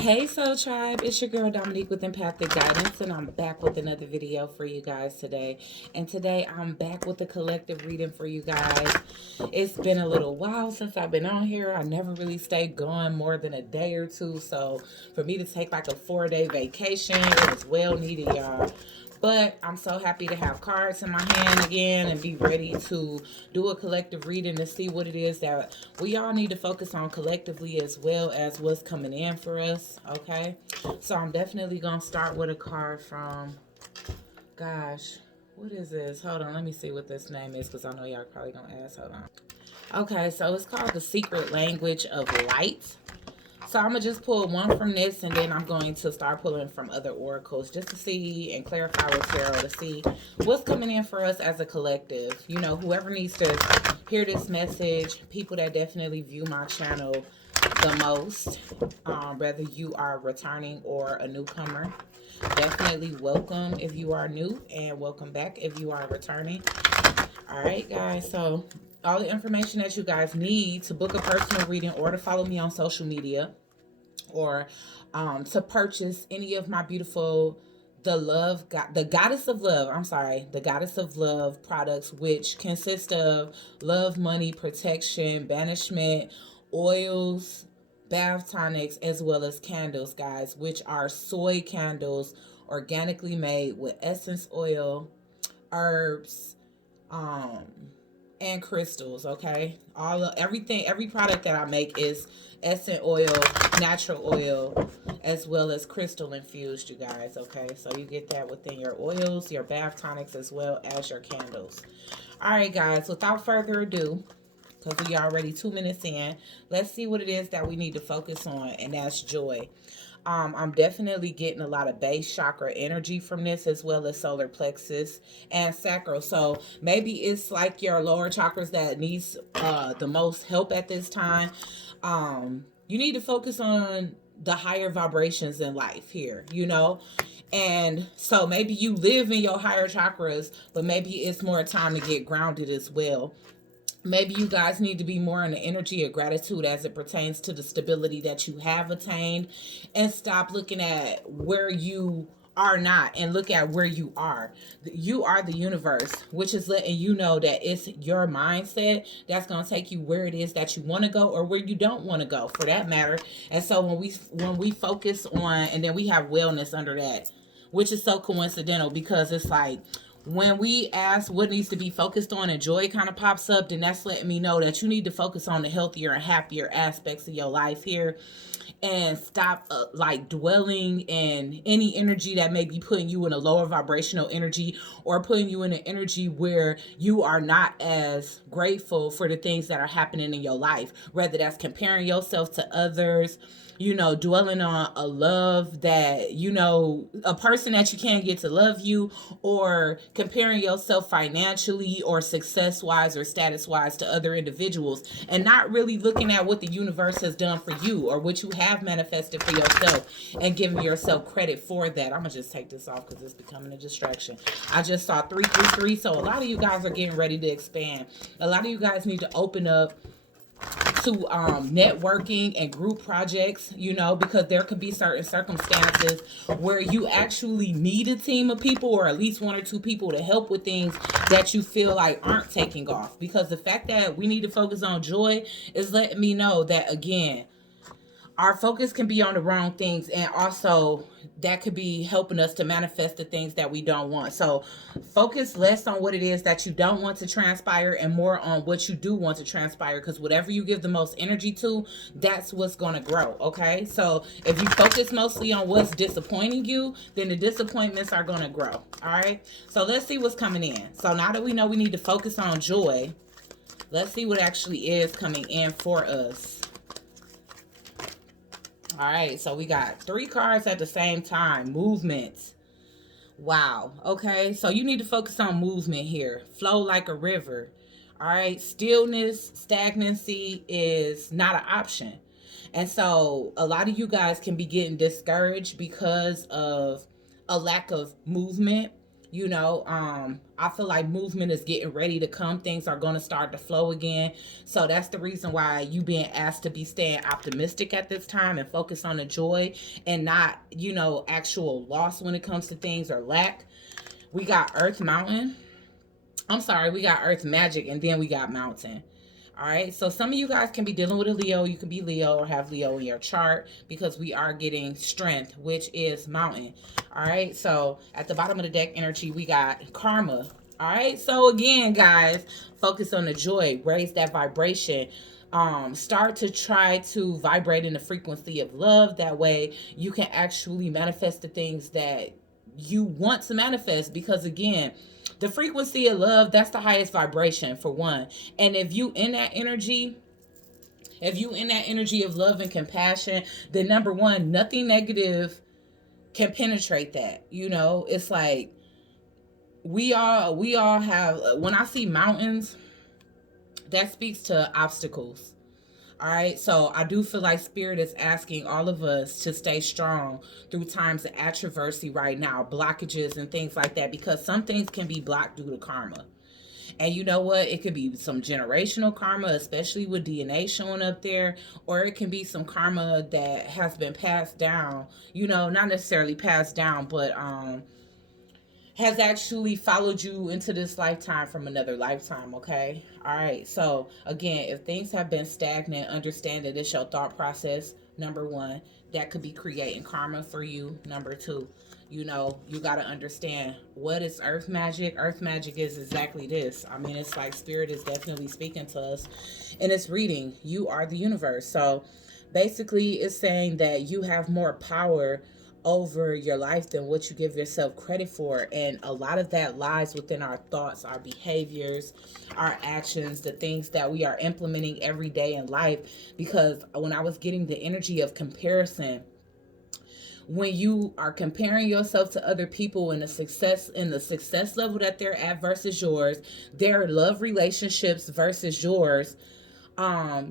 Hey Soul Tribe, it's your girl Dominique with Empathic Guidance, and I'm back with another video for you guys today. And today I'm back with a collective reading for you guys. It's been a little while since I've been on here. I never really stayed gone more than a day or two, so for me to take like a 4-day vacation, it was well needed, y'all. But I'm so happy to have cards in my hand again and be ready to do a collective reading to see what it is that we all need to focus on collectively as well as what's coming in for us, okay? So I'm definitely going to start with a card from, gosh, what is this? Hold on, let me see what this name is because I know y'all probably going to ask. Hold on. Okay, so it's called The Secret Language of Light. So I'm going to just pull one from this, and then I'm going to start pulling from other oracles just to see and clarify with tarot to see what's coming in for us as a collective. You know, whoever needs to hear this message, people that definitely view my channel the most, whether you are returning or a newcomer. Definitely welcome if you are new, and welcome back if you are returning. All right, guys, so all the information that you guys need to book a personal reading or to follow me on social media or to purchase any of my beautiful the Goddess of Love products, which consist of love, money, protection, banishment, oils, bath tonics, as well as candles, guys, which are soy candles organically made with essence oil, herbs, um and crystals. Okay, every product that I make is essence oil, natural oil, as well as crystal infused, you guys. Okay, so you get that within your oils, your bath tonics, as well as your candles. All right, guys, without further ado, because we are already 2 minutes in, let's see what it is that we need to focus on, and that's joy. I'm definitely getting a lot of base chakra energy from this, as well as solar plexus and sacral. So maybe it's like your lower chakras that needs the most help at this time. You need to focus on the higher vibrations in life here, you know. And so maybe you live in your higher chakras, but maybe it's more time to get grounded as well. Maybe you guys need to be more in the energy of gratitude as it pertains to the stability that you have attained, and stop looking at where you are not and look at where you are. You are the universe, which is letting you know that it's your mindset that's going to take you where it is that you want to go, or where you don't want to go, for that matter. And so when we focus on, and then we have wellness under that, which is so coincidental, because it's like when we ask what needs to be focused on and joy kind of pops up, then that's letting me know that you need to focus on the healthier and happier aspects of your life here, and stop like dwelling in any energy that may be putting you in a lower vibrational energy, or putting you in an energy where you are not as grateful for the things that are happening in your life, whether that's comparing yourself to others, you know, dwelling on a love that, you know, a person that you can't get to love you, or comparing yourself financially or success wise or status wise to other individuals, and not really looking at what the universe has done for you or what you have manifested for yourself, and giving yourself credit for that. I'm gonna just take this off because it's becoming a distraction. I just saw 333, so a lot of you guys are getting ready to expand. A lot of you guys need to open up to networking and group projects, you know, because there could be certain circumstances where you actually need a team of people, or at least one or two people to help with things that you feel like aren't taking off. Because the fact that we need to focus on joy is letting me know that, again, our focus can be on the wrong things, and also that could be helping us to manifest the things that we don't want. So focus less on what it is that you don't want to transpire, and more on what you do want to transpire, because whatever you give the most energy to, that's what's going to grow. Okay, so if you focus mostly on what's disappointing you, then the disappointments are going to grow. All right, so let's see what's coming in. So now that we know we need to focus on joy, let's see what actually is coming in for us. All right, so we got 3 cards at the same time. Movement. Wow. Okay, so you need to focus on movement here. Flow like a river. All right, stillness, stagnancy is not an option. And so a lot of you guys can be getting discouraged because of a lack of movement I feel like movement is getting ready to come. Things are going to start to flow again. So that's the reason why you being asked to be staying optimistic at this time and focus on the joy and not, actual loss when it comes to things or lack. We got Earth Mountain. I'm sorry, we got Earth Magic, and then we got Mountain. All right, so some of you guys can be dealing with a Leo. You could be Leo or have Leo in your chart because we are getting strength, which is Mountain. All right, so at the bottom of the deck energy, we got Karma. All right, so again, guys, focus on the joy, raise that vibration. Start to try to vibrate in the frequency of love. That way, you can actually manifest the things that you want to manifest, because again, the frequency of love, that's the highest vibration for one. And if you in that energy, of love and compassion, then number one, nothing negative can penetrate that. It's like we all have, when I see mountains, that speaks to obstacles. All right, so I do feel like Spirit is asking all of us to stay strong through times of controversy right now, blockages and things like that, because some things can be blocked due to karma. And you know what? It could be some generational karma, especially with DNA showing up there, or it can be some karma that has been passed down, not necessarily passed down, but has actually followed you into this lifetime from another lifetime, okay? All right, so again, if things have been stagnant, understand that it's your thought process, number one. That could be creating karma for you, number two. You got to understand, what is earth magic. Earth magic is exactly this. I mean, it's like Spirit is definitely speaking to us, and it's reading, you are the universe. So basically it's saying that you have more power over your life than what you give yourself credit for. And a lot of that lies within our thoughts, our behaviors, our actions, the things that we are implementing every day in life. Because when I was getting the energy of comparison, when you are comparing yourself to other people in the success level that they're at versus yours, their love relationships versus yours,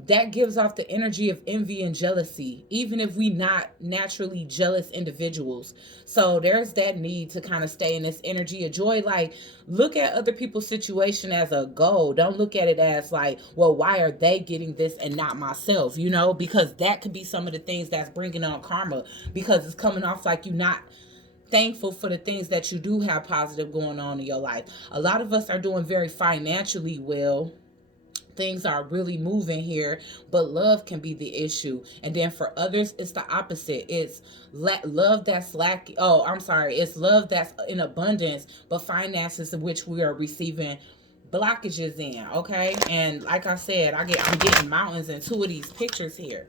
that gives off the energy of envy and jealousy, even if we not naturally jealous individuals. So there's that need to kind of stay in this energy of joy. Like, look at other people's situation as a goal. Don't look at it as like, well, why are they getting this and not myself? Because that could be some of the things that's bringing on karma, because it's coming off like you're not thankful for the things that you do have positive going on in your life. A lot of us are doing very financially well. Things are really moving here, but love can be the issue. And then for others, it's the opposite. It's love that's lacking. Oh, I'm sorry. It's love that's in abundance, but finances in which we are receiving blockages in. Okay. And like I said, I'm getting mountains in two of these pictures here.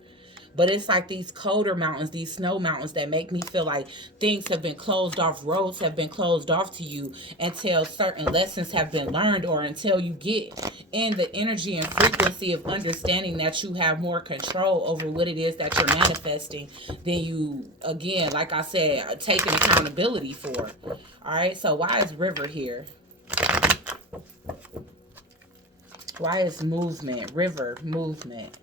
But it's like these colder mountains, these snow mountains, that make me feel like things have been closed off, roads have been closed off to you until certain lessons have been learned, or until you get in the energy and frequency of understanding that you have more control over what it is that you're manifesting than you, again, like I said, taking accountability for. All right, so why is River here? Why is movement? River, movement.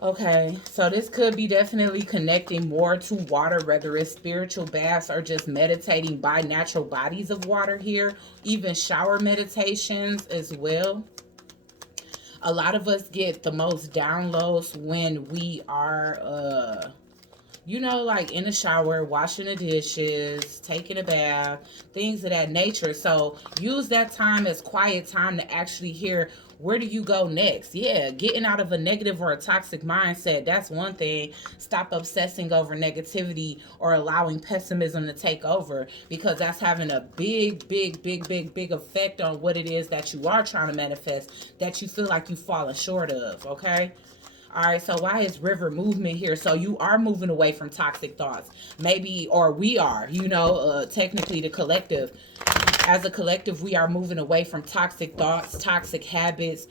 Okay, so this could be definitely connecting more to water, whether it's spiritual baths or just meditating by natural bodies of water here, even shower meditations as well. A lot of us get the most downloads when we are like in the shower, washing the dishes, taking a bath, things of that nature. So use that time as quiet time to actually hear, where do you go next? Yeah, getting out of a negative or a toxic mindset, that's one thing. Stop obsessing over negativity or allowing pessimism to take over, because that's having a big, big, big, big, big effect on what it is that you are trying to manifest, that you feel like you've fallen short of, okay? All right, so why is River movement here? So you are moving away from toxic thoughts. Maybe, or we are, technically the collective. As a collective, we are moving away from toxic thoughts, toxic habits,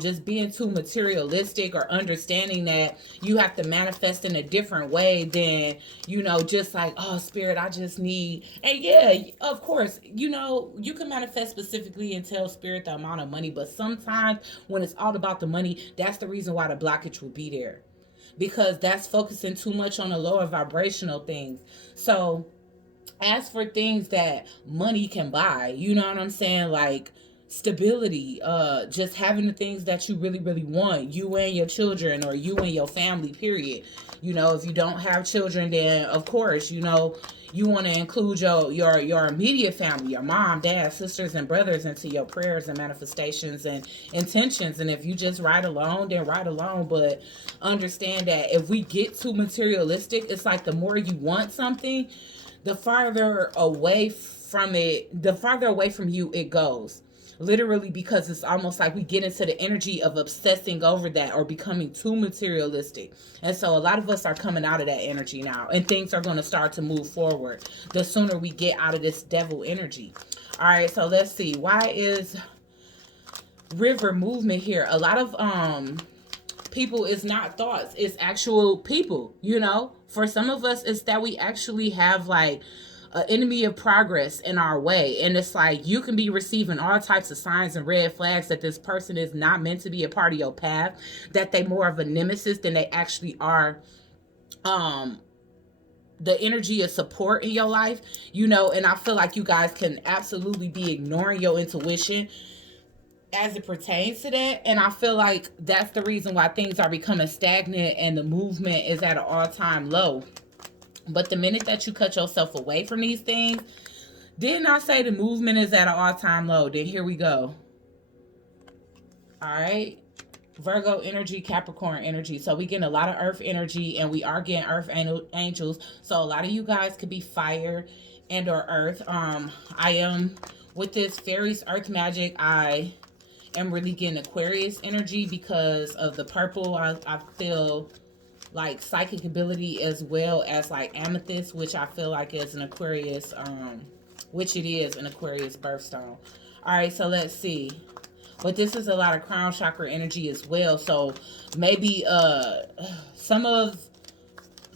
just being too materialistic, or understanding that you have to manifest in a different way than, just like, oh, Spirit, I just need. And yeah, of course, you can manifest specifically and tell Spirit the amount of money, but sometimes when it's all about the money, that's the reason why the blockage will be there, because that's focusing too much on the lower vibrational things. So Ask for things that money can buy. You know what I'm saying? Like stability, just having the things that you really, really want, you and your children, or you and your family, period. You know, if you don't have children, then of course, you know, you want to include your immediate family, your mom, dad, sisters, and brothers into your prayers and manifestations and intentions. And if you just ride alone, then ride alone. But understand that if we get too materialistic, it's like the more you want something, the farther away from it, the farther away from you it goes. Literally, because it's almost like we get into the energy of obsessing over that or becoming too materialistic. And so a lot of us are coming out of that energy now, and things are going to start to move forward the sooner we get out of this devil energy. All right, so let's see. Why is river movement here? A lot of people is not thoughts, it's actual people. You know, for some of us it's that we actually have like an enemy of progress in our way, and it's like you can be receiving all types of signs and red flags that this person is not meant to be a part of your path, that they more of a nemesis than they actually are um the energy of support in your life. You know, and I feel like you guys can absolutely be ignoring your intuition as it pertains to that. And I feel like that's the reason why things are becoming stagnant and the movement is at an all-time low. But the minute that you cut yourself away from these things, didn't I say the movement is at an all-time low? Then here we go. All right. Virgo energy, Capricorn energy. So we getting a lot of earth energy, and we are getting earth angels. So a lot of you guys could be fire and or earth. I am with this fairies earth magic. I am really getting Aquarius energy because of the purple. I feel like psychic ability, as well as like amethyst, which I feel like is an Aquarius, which it is an Aquarius birthstone. All right, so let's see. But this is a lot of crown chakra energy as well. So maybe some of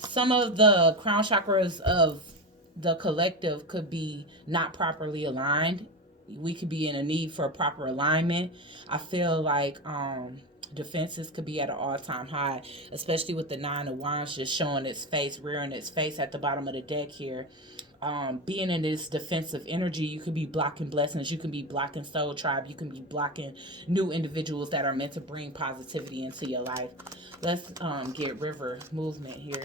the crown chakras of the collective could be not properly aligned. We could be in a need for a proper alignment. I feel like defenses could be at an all-time high, especially with the Nine of Wands just showing its face, rearing its face at the bottom of the deck here. Being in this defensive energy, you could be blocking blessings, you can be blocking soul tribe, you can be blocking new individuals that are meant to bring positivity into your life. Let's get river movement here.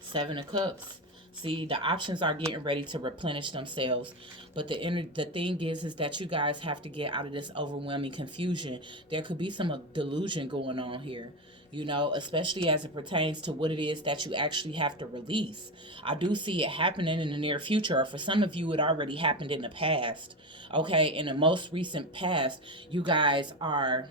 Seven of Cups. See, the options are getting ready to replenish themselves. But the thing is that you guys have to get out of this overwhelming confusion. There could be some delusion going on here, you know, especially as it pertains to what it is that you actually have to release. I do see it happening in the near future, or for some of you, it already happened in the past. Okay, in the most recent past, you guys are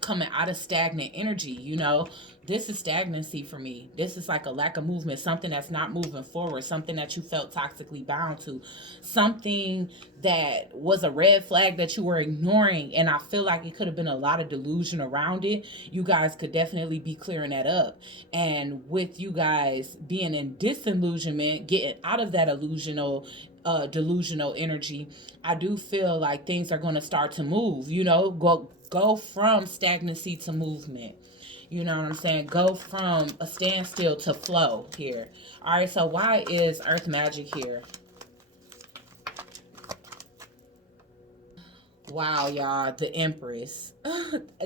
coming out of stagnant energy. You know, this is stagnancy for me. This is like a lack of movement, something that's not moving forward, something that you felt toxically bound to, something that was a red flag that you were ignoring. And I feel like it could have been a lot of delusion around it. You guys could definitely be clearing that up. And with you guys being in disillusionment, getting out of that delusional energy, I do feel like things are going to start to move. You know, go from stagnancy to movement. You know what I'm saying? Go from a standstill to flow here. All right, so why is earth magic here? Wow, y'all, the Empress.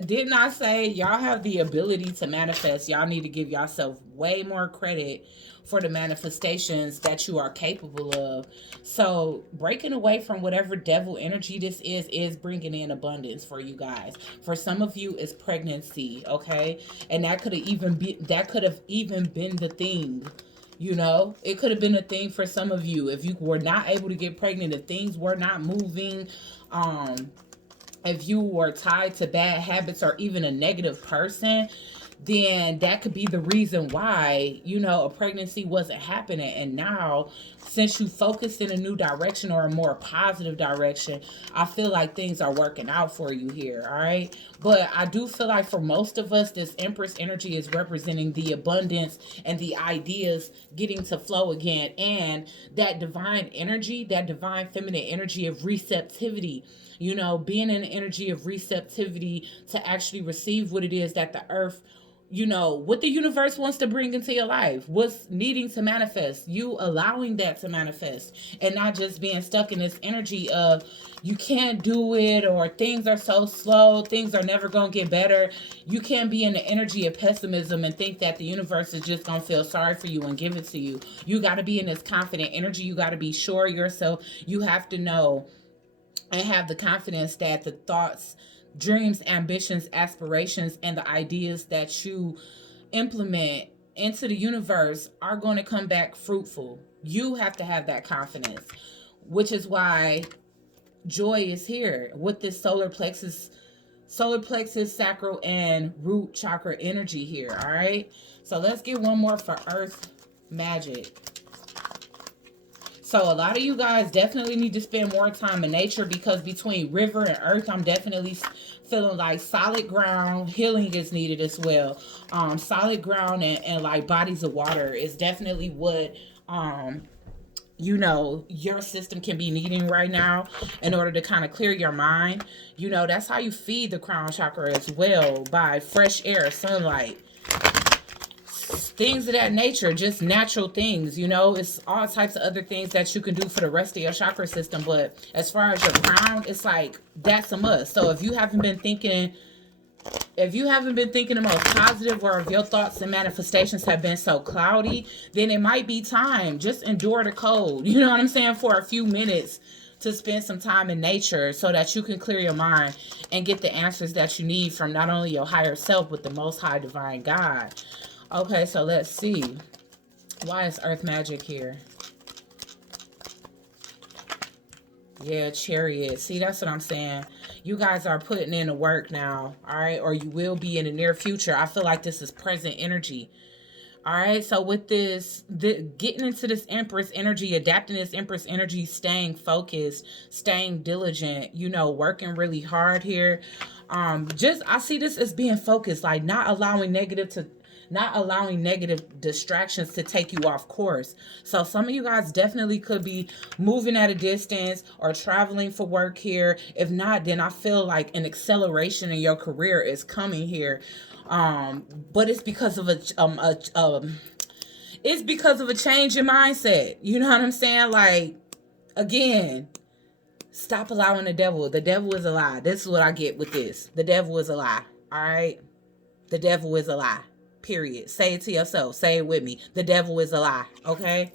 Didn't I say y'all have the ability to manifest? Y'all need to give yourself way more credit for the manifestations that you are capable of. So breaking away from whatever devil energy this is bringing in abundance for you guys. For some of you, it's pregnancy, okay? And that could have even been the thing. You know, it could have been a thing for some of you. If you were not able to get pregnant, if things were not moving, if you were tied to bad habits or even a negative person, then that could be the reason why, you know, a pregnancy wasn't happening. And now, since you focused in a new direction or a more positive direction, I feel like things are working out for you here, all right? But I do feel like for most of us, this Empress energy is representing the abundance and the ideas getting to flow again, and that divine energy, that divine feminine energy of receptivity, you know, being in an energy of receptivity to actually receive what it is that the earth, you know, what the universe wants to bring into your life, what's needing to manifest, you allowing that to manifest, and not just being stuck in this energy of you can't do it, or things are so slow, things are never going to get better. You can't be in the energy of pessimism and think that the universe is just going to feel sorry for you and give it to you. You got to be in this confident energy. You got to be sure of yourself. You have to know and have the confidence that the thoughts, dreams, ambitions, aspirations, and the ideas that you implement into the universe are going to come back fruitful. You have to have that confidence, which is why joy is here with this solar plexus, sacral, and root chakra energy here. All right. So let's get one more for earth magic. So a lot of you guys definitely need to spend more time in nature, because between river and earth, I'm definitely feeling like solid ground healing is needed as well. Solid ground and like bodies of water is definitely what you know, your system can be needing right now in order to kind of clear your mind. You know, that's how you feed the crown chakra as well, by fresh air, sunlight, things of that nature, just natural things. You know, it's all types of other things that you can do for the rest of your chakra system, but as far as your crown, it's like that's a must. So if you haven't been thinking the most positive, or if your thoughts and manifestations have been so cloudy, then it might be time. Just endure the cold, you know what I'm saying, for a few minutes, to spend some time in nature so that you can clear your mind and get the answers that you need from not only your higher self, but the most high divine God. Okay, so let's see. Why is earth magic here? Yeah, Chariot. See, that's what I'm saying. You guys are putting in the work now, all right? Or you will be in the near future. I feel like this is present energy. All right, so with this, getting into this Empress energy, adapting this Empress energy, staying focused, staying diligent, you know, working really hard here. I see this as being focused, like not allowing negative distractions to take you off course. So some of you guys definitely could be moving at a distance or traveling for work here. If not, then I feel like an acceleration in your career is coming here. But it's because of it's because of a change in mindset. You know what I'm saying? Like, again, stop allowing the devil. The devil is a lie. This is what I get with this. The devil is a lie. All right? The devil is a lie. Period. Say it to yourself. Say it with me. The devil is a lie. Okay?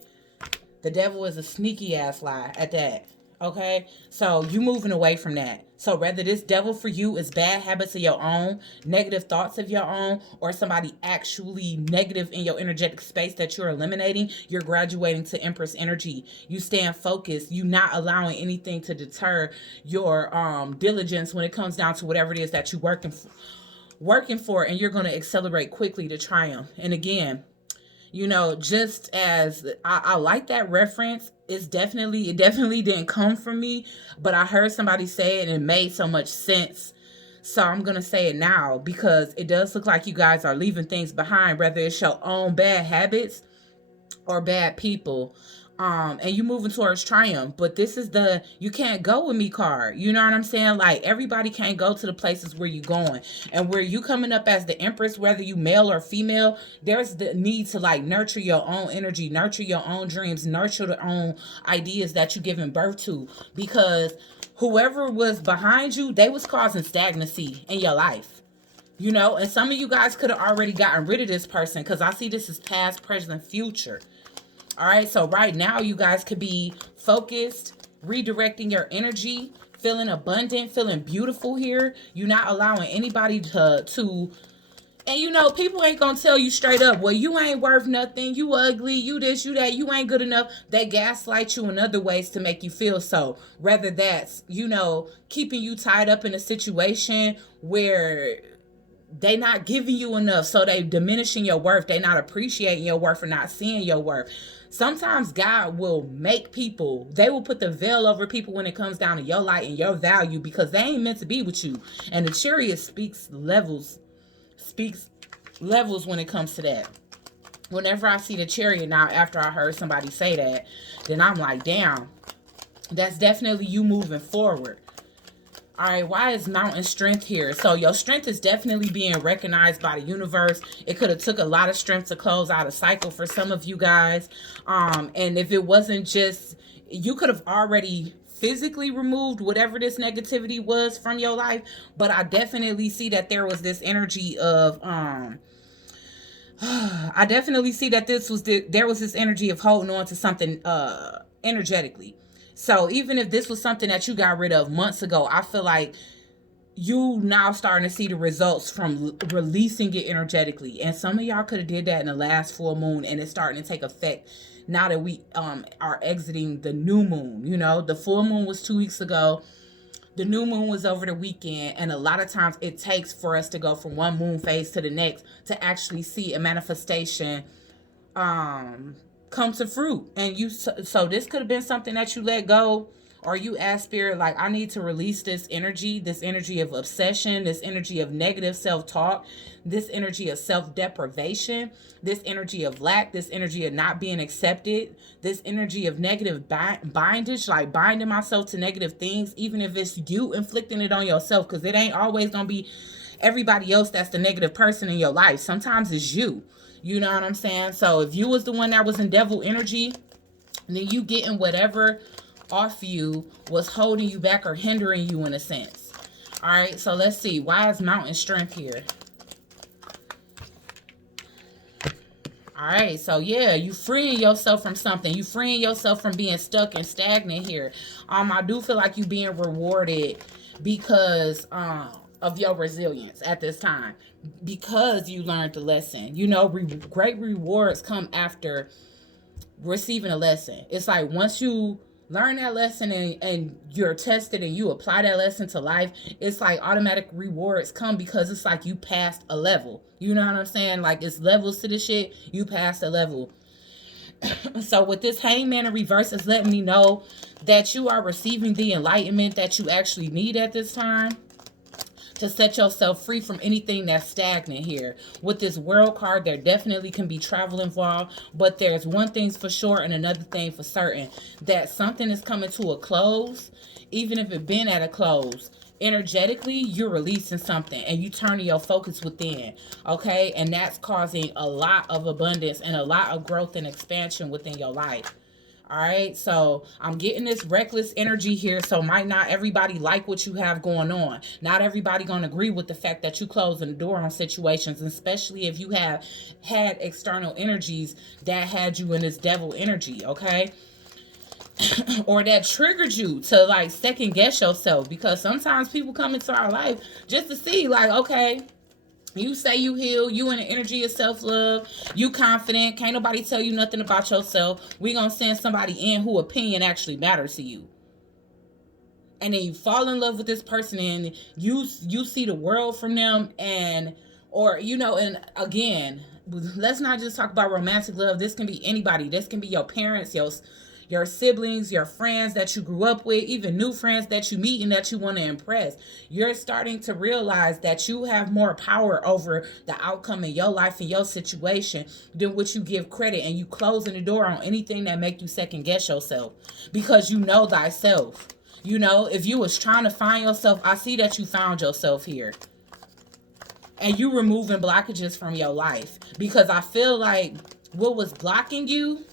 The devil is a sneaky ass lie at that. Okay? So you moving away from that. So whether this devil for you is bad habits of your own, negative thoughts of your own, or somebody actually negative in your energetic space that you're eliminating, you're graduating to Empress energy. You stand focused. You not allowing anything to deter your diligence when it comes down to whatever it is that you're working for, and you're going to accelerate quickly to triumph. And again, you know, just as I like that reference, it definitely didn't come from me, but I heard somebody say it and it made so much sense. So I'm going to say it now, because it does look like you guys are leaving things behind, whether it's your own bad habits or bad people. And you moving towards triumph. But this is the you can't go with me card. You know what I'm saying? Like, everybody can't go to the places where you going. And where you coming up as the Empress, whether you male or female, there's the need to like nurture your own energy, nurture your own dreams, nurture the own ideas that you giving birth to. Because whoever was behind you, they was causing stagnancy in your life. You know, and some of you guys could have already gotten rid of this person, because I see this as past, present, future. All right, so right now you guys could be focused, redirecting your energy, feeling abundant, feeling beautiful here. You're not allowing anybody to and you know, people ain't gonna tell you straight up, well, you ain't worth nothing, you ugly, you this, you that, you ain't good enough. They gaslight you in other ways to make you feel so. Whether that's, you know, keeping you tied up in a situation where they not giving you enough, so they diminishing your worth. They not appreciating your worth or not seeing your worth. Sometimes God will make people, they will put the veil over people when it comes down to your light and your value, because they ain't meant to be with you. And the Chariot speaks levels when it comes to that. Whenever I see the Chariot now, after I heard somebody say that, then I'm like, damn, that's definitely you moving forward. All right, why is mountain strength here? So your strength is definitely being recognized by the universe. It could have took a lot of strength to close out a cycle for some of you guys. And if it wasn't just, you could have already physically removed whatever this negativity was from your life. But I definitely see that there was this energy of I definitely see that there was this energy of holding on to something energetically. So even if this was something that you got rid of months ago, I feel like you now starting to see the results from releasing it energetically. And some of y'all could have did that in the last full moon, and it's starting to take effect now that we are exiting the new moon. You know, the full moon was 2 weeks ago. The new moon was over the weekend, and a lot of times it takes for us to go from one moon phase to the next to actually see a manifestation come to fruit. And so this could have been something that you let go, or you ask spirit, like, I need to release this energy of obsession, this energy of negative self-talk, this energy of self-deprivation, this energy of lack, this energy of not being accepted, this energy of negative bindage, like binding myself to negative things, even if it's you inflicting it on yourself, because it ain't always gonna be everybody else that's the negative person in your life. Sometimes it's you. You know what I'm saying? So if you was the one that was in devil energy, then you getting whatever off you was holding you back or hindering you in a sense. All right, so let's see. Why is mountain strength here? All right, so yeah, you freeing yourself from something. You freeing yourself from being stuck and stagnant here. I do feel like you being rewarded because of your resilience at this time, because you learned the lesson. You know, great rewards come after receiving a lesson. It's like once you learn that lesson and you're tested and you apply that lesson to life, it's like automatic rewards come, because it's like you passed a level. You know what I'm saying? Like, it's levels to this shit. You passed a level. So with this hangman in reverse, it's letting me know that you are receiving the enlightenment that you actually need at this time to set yourself free from anything that's stagnant here. With this world card, there definitely can be travel involved, but there's one thing for sure and another thing for certain, that something is coming to a close. Even if it been at a close, energetically you're releasing something and you turning your focus within, okay? And that's causing a lot of abundance and a lot of growth and expansion within your life. All right, so I'm getting this reckless energy here. So might not everybody like what you have going on. Not everybody gonna agree with the fact that you closing the door on situations, especially if you have had external energies that had you in this devil energy, okay? Or that triggered you to like second guess yourself, because sometimes people come into our life just to see, like, okay, you say you heal, you in the energy of self-love, you confident, can't nobody tell you nothing about yourself. We gonna send somebody in who opinion actually matters to you. And then you fall in love with this person and you see the world from them, and, or, you know, and again, let's not just talk about romantic love. This can be anybody. This can be your parents, your siblings, your friends that you grew up with, even new friends that you meet and that you want to impress. You're starting to realize that you have more power over the outcome in your life and your situation than what you give credit, and you closing the door on anything that make you second guess yourself, because you know thyself. You know, if you was trying to find yourself, I see that you found yourself here. And you removing blockages from your life, because I feel like what was blocking you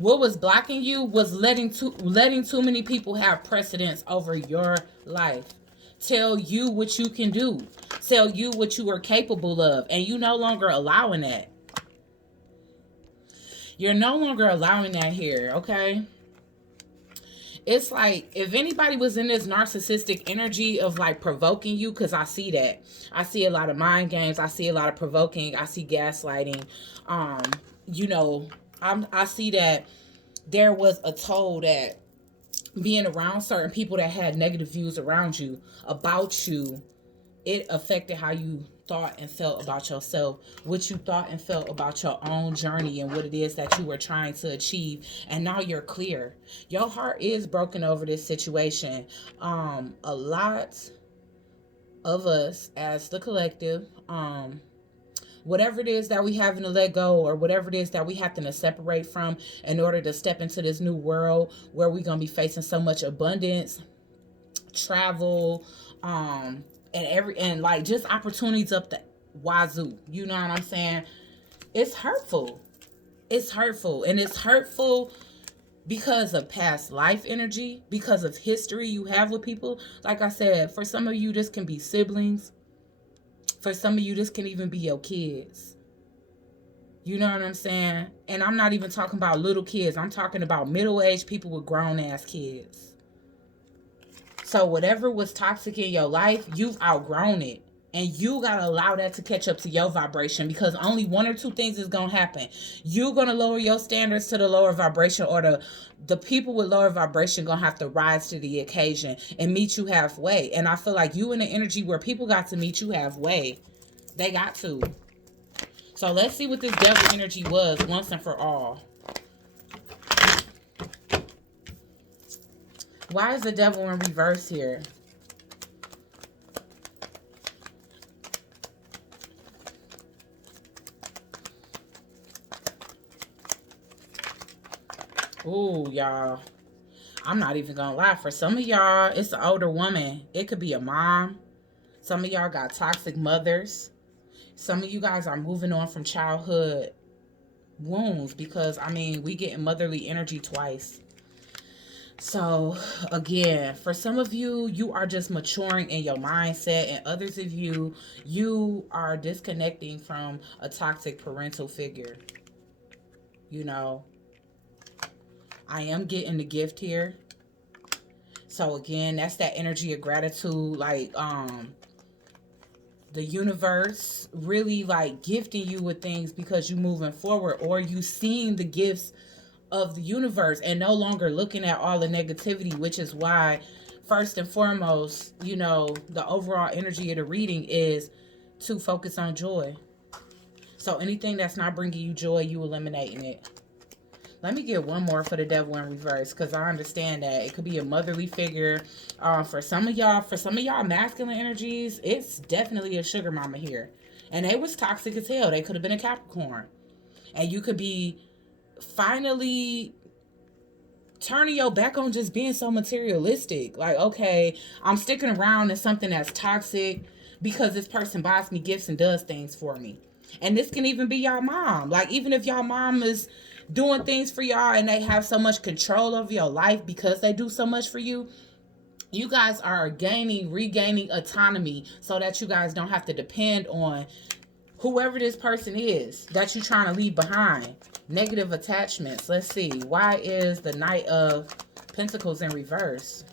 was letting too many people have precedence over your life. Tell you what you can do. Tell you what you are capable of. And you no longer allowing that. You're no longer allowing that here, okay? It's like, if anybody was in this narcissistic energy of like provoking you, because I see that. I see a lot of mind games. I see a lot of provoking. I see gaslighting. You know, I see that there was a toll that being around certain people that had negative views around you, about you, it affected how you thought and felt about yourself, what you thought and felt about your own journey and what it is that you were trying to achieve. And now you're clear. Your heart is broken over this situation. A lot of us as the collective, whatever it is that we having to let go, or whatever it is that we have to separate from in order to step into this new world where we're going to be facing so much abundance, travel, and like just opportunities up the wazoo. You know what I'm saying? It's hurtful. It's hurtful. And it's hurtful because of past life energy, because of history you have with people. Like I said, for some of you, this can be siblings. For some of you, this can even be your kids. You know what I'm saying? And I'm not even talking about little kids. I'm talking about middle-aged people with grown-ass kids. So whatever was toxic in your life, you've outgrown it. And you got to allow that to catch up to your vibration, because only one or two things is going to happen. You're going to lower your standards to the lower vibration, or the people with lower vibration going to have to rise to the occasion and meet you halfway. And I feel like you in the energy where people got to meet you halfway. They got to. So let's see what this devil energy was once and for all. Why is the devil in reverse here? Ooh, y'all. I'm not even gonna lie. For some of y'all, it's an older woman. It could be a mom. Some of y'all got toxic mothers. Some of you guys are moving on from childhood wounds, because, I mean, we get motherly energy twice. So, again, for some of you, you are just maturing in your mindset. And others of you, you are disconnecting from a toxic parental figure. You know, I am getting the gift here. So again, that's that energy of gratitude, like the universe really like gifting you with things because you moving forward, or you seeing the gifts of the universe and no longer looking at all the negativity, which is why first and foremost, you know, the overall energy of the reading is to focus on joy. So anything that's not bringing you joy, you eliminating it. Let me get one more for the devil in reverse, because I understand that it could be a motherly figure. For some of y'all masculine energies, it's definitely a sugar mama here. And they was toxic as hell. They could have been a Capricorn. And you could be finally turning your back on just being so materialistic. Like, okay, I'm sticking around in something that's toxic because this person buys me gifts and does things for me. And this can even be y'all mom. Like, even if y'all mom is doing things for y'all and they have so much control over your life because they do so much for you, you guys are regaining autonomy so that you guys don't have to depend on whoever this person is that you're trying to leave behind. Negative attachments. Let's see. Why is the Knight of Pentacles in reverse?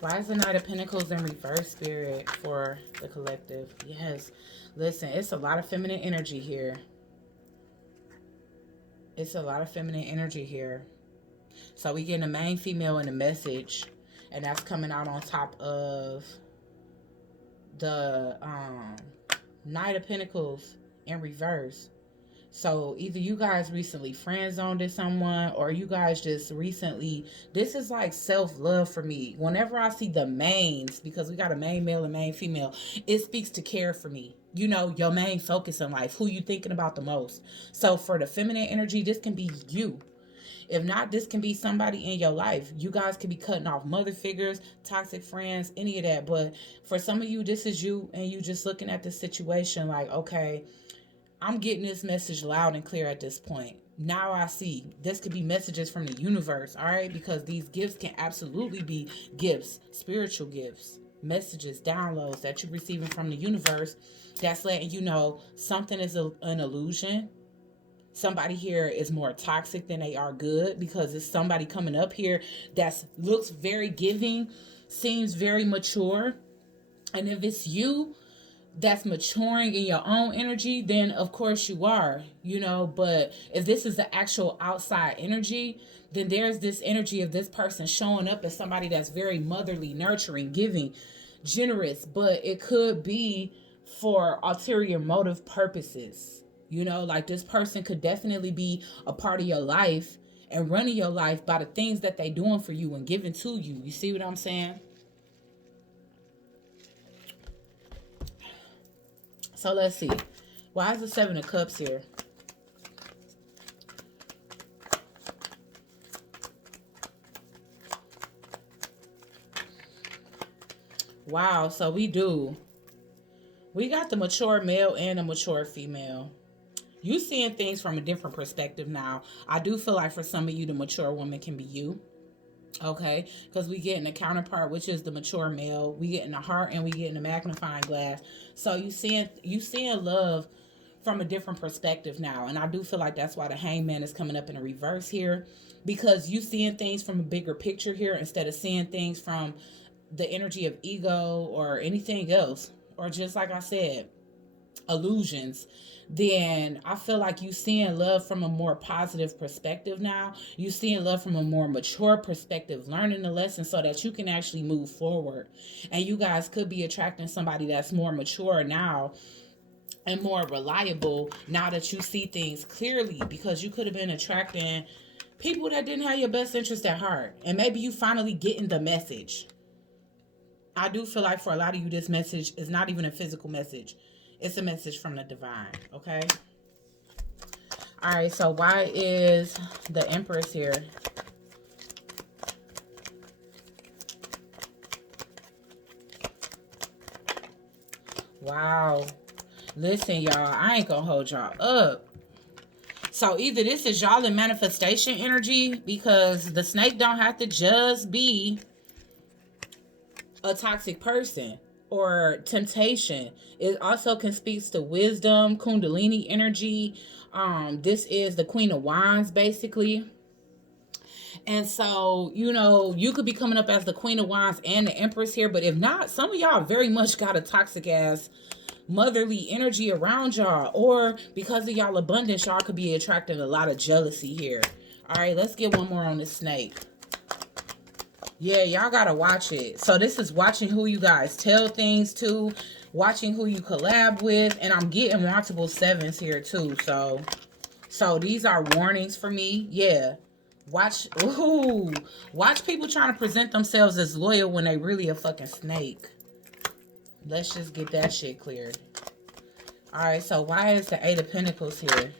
Why is the Knight of Pentacles in reverse, Spirit, for the collective? Yes. Listen, it's a lot of feminine energy here. It's a lot of feminine energy here. So we getting the main female in the message, and that's coming out on top of the Knight of Pentacles in reverse. So either you guys recently friend zoned someone, or you guys just recently, this is like self-love for me. Whenever I see the mains, because we got a main male and main female, it speaks to care for me. You know, your main focus in life, who you thinking about the most. So for the feminine energy, this can be you. If not, this can be somebody in your life. You guys could be cutting off mother figures, toxic friends, any of that. But for some of you, this is you, and you just looking at the situation like, okay, I'm getting this message loud and clear at this point. Now I see. This could be messages from the universe, all right? Because these gifts can absolutely be gifts, spiritual gifts, messages, downloads that you're receiving from the universe that's letting you know something is an illusion. Somebody here is more toxic than they are good, because it's somebody coming up here that looks very giving, seems very mature. And if it's you that's maturing in your own energy, then of course you are, you know. But if this is the actual outside energy, then there's this energy of this person showing up as somebody that's very motherly, nurturing, giving, generous, but it could be for ulterior motive purposes. You know, like this person could definitely be a part of your life and running your life by the things that they doing for you and giving to you. You see what I'm saying? So let's see. Why is the Seven of Cups here? Wow, so we do. We got the mature male and a mature female. You seeing things from a different perspective now. I do feel like for some of you, the mature woman can be you. Okay, because we get in the counterpart, which is the mature male. We get in the heart and we get in the magnifying glass. So you seeing love from a different perspective now, and I do feel like that's why the hangman is coming up in a reverse here, because you seeing things from a bigger picture here instead of seeing things from the energy of ego or anything else, or just like I said, illusions. Then I feel like you seeing love from a more positive perspective now. You seeing love from a more mature perspective, learning the lesson so that you can actually move forward. And you guys could be attracting somebody that's more mature now and more reliable now that you see things clearly, because you could have been attracting people that didn't have your best interest at heart. And maybe you finally getting the message. I do feel like for a lot of you, this message is not even a physical message. It's a message from the divine, okay? All right, so why is the Empress here? Wow. Listen, y'all, I ain't gonna hold y'all up. So either this is y'all in manifestation energy, because the snake don't have to just be a toxic person or temptation. It also can speak to wisdom, kundalini energy. This is the Queen of Wands, basically. And so, you could be coming up as the Queen of Wands and the Empress here, but if not, some of y'all very much got a toxic ass motherly energy around y'all, or because of y'all abundance, y'all could be attracting a lot of jealousy here. All right, let's get one more on this snake. Yeah, y'all gotta watch it. So this is watching who you guys tell things to, watching who you collab with, and I'm getting multiple sevens here too. So these are warnings for me. Yeah. Watch people trying to present themselves as loyal when they really a fucking snake. Let's just get that shit cleared. Alright, so why is the Eight of Pentacles here?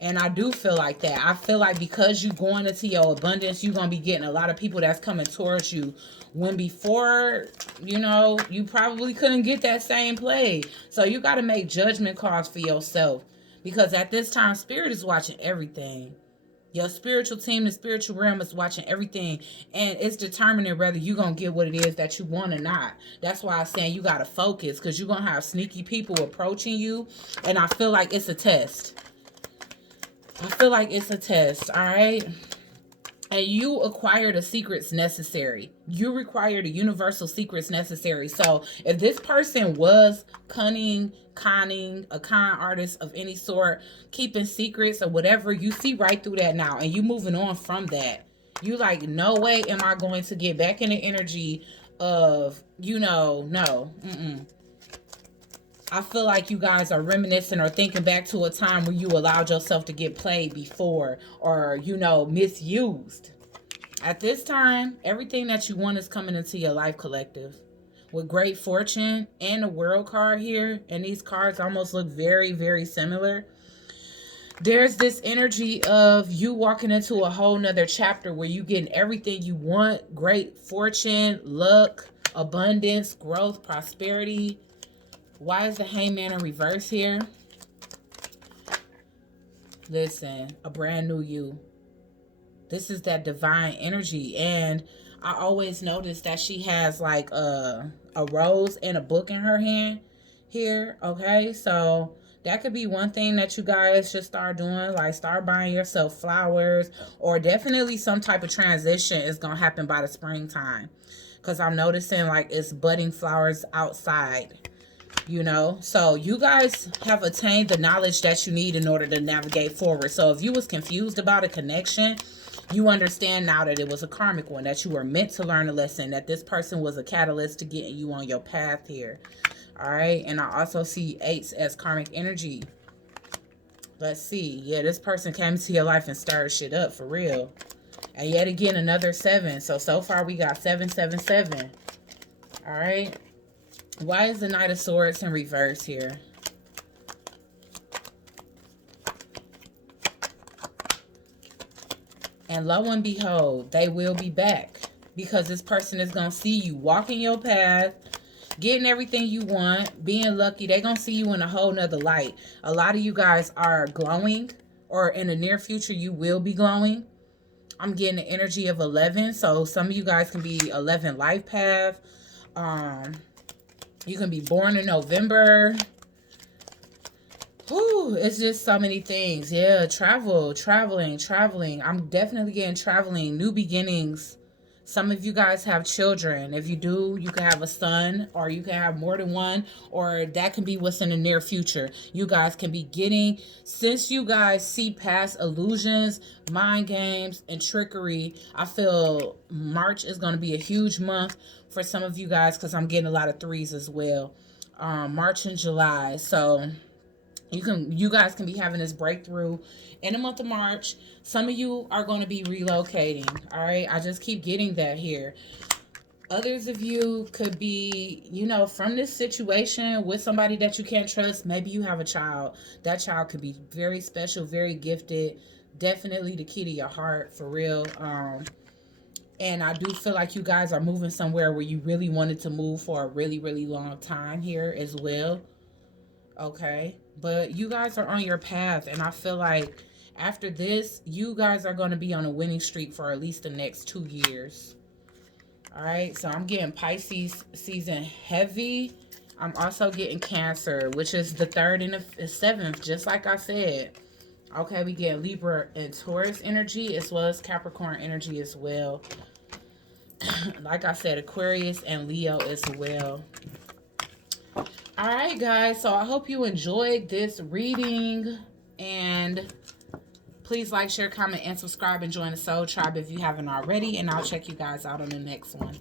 And I do feel like that. I feel like because you going into your abundance, you're going to be getting a lot of people that's coming towards you. When before, you probably couldn't get that same play. So you got to make judgment calls for yourself. Because at this time, Spirit is watching everything. Your spiritual team, the spiritual realm is watching everything. And it's determining whether you're going to get what it is that you want or not. That's why I'm saying you got to focus. Because you're going to have sneaky people approaching you. And I feel like it's a test. I feel like it's a test, all right? And you acquire the secrets necessary. You require the universal secrets necessary. So if this person was conning, a con artist of any sort, keeping secrets or whatever, you see right through that now. And you moving on from that. You like, no way am I going to get back in the energy of, no. I feel like you guys are reminiscing or thinking back to a time where you allowed yourself to get played before or, misused. At this time, everything that you want is coming into your life, collective. With great fortune and the world card here, and these cards almost look very, very similar. There's this energy of you walking into a whole nother chapter where you getting everything you want. Great fortune, luck, abundance, growth, prosperity. Why is the Hangman in reverse here? Listen, a brand new you. This is that divine energy. And I always notice that she has like a rose and a book in her hand here. Okay, so that could be one thing that you guys should start doing. Like start buying yourself flowers, or definitely some type of transition is going to happen by the springtime. Because I'm noticing like it's budding flowers outside. So you guys have attained the knowledge that you need in order to navigate forward. So if you was confused about a connection, you understand now that it was a karmic one, that you were meant to learn a lesson, that this person was a catalyst to getting you on your path here. All right. And I also see eights as karmic energy. Let's see. Yeah, this person came into your life and stirred shit up for real. And yet again, another 7. So far we got 777. All right. Why is the Knight of Swords in reverse here? And lo and behold, they will be back. because this person is going to see you walking your path, getting everything you want, being lucky. They're going to see you in a whole nother light. A lot of you guys are glowing, or in the near future, you will be glowing. I'm getting the energy of 11. So some of you guys can be 11 life path. You can be born in November. Whew, it's just so many things. Yeah, traveling. I'm definitely getting traveling, new beginnings. Some of you guys have children. If you do, you can have a son, or you can have more than one, or that can be what's in the near future. You guys can be getting, since you guys see past illusions, mind games, and trickery, I feel March is going to be a huge month for some of you guys, because I'm getting a lot of threes as well. March and July. So you guys can be having this breakthrough in the month of March. Some of you are going to be relocating. All right, I just keep getting that here. Others of you could be, from this situation with somebody that you can't trust. Maybe you have a child. That child could be very special, very gifted, definitely the key to your heart, for real. And I do feel like you guys are moving somewhere where you really wanted to move for a really, really long time here as well. Okay, but you guys are on your path, and I feel like after this, you guys are going to be on a winning streak for at least the next 2 years. All right, so I'm getting Pisces season heavy. I'm also getting Cancer, which is the 3rd and the 7th, just like I said. Okay, we get Libra and Taurus energy, as well as Capricorn energy as well. Like I said, Aquarius and Leo as well. All right, guys, so I hope you enjoyed this reading, and please like, share, comment, and subscribe, and join the Soul Tribe if you haven't already, and I'll check you guys out on the next one.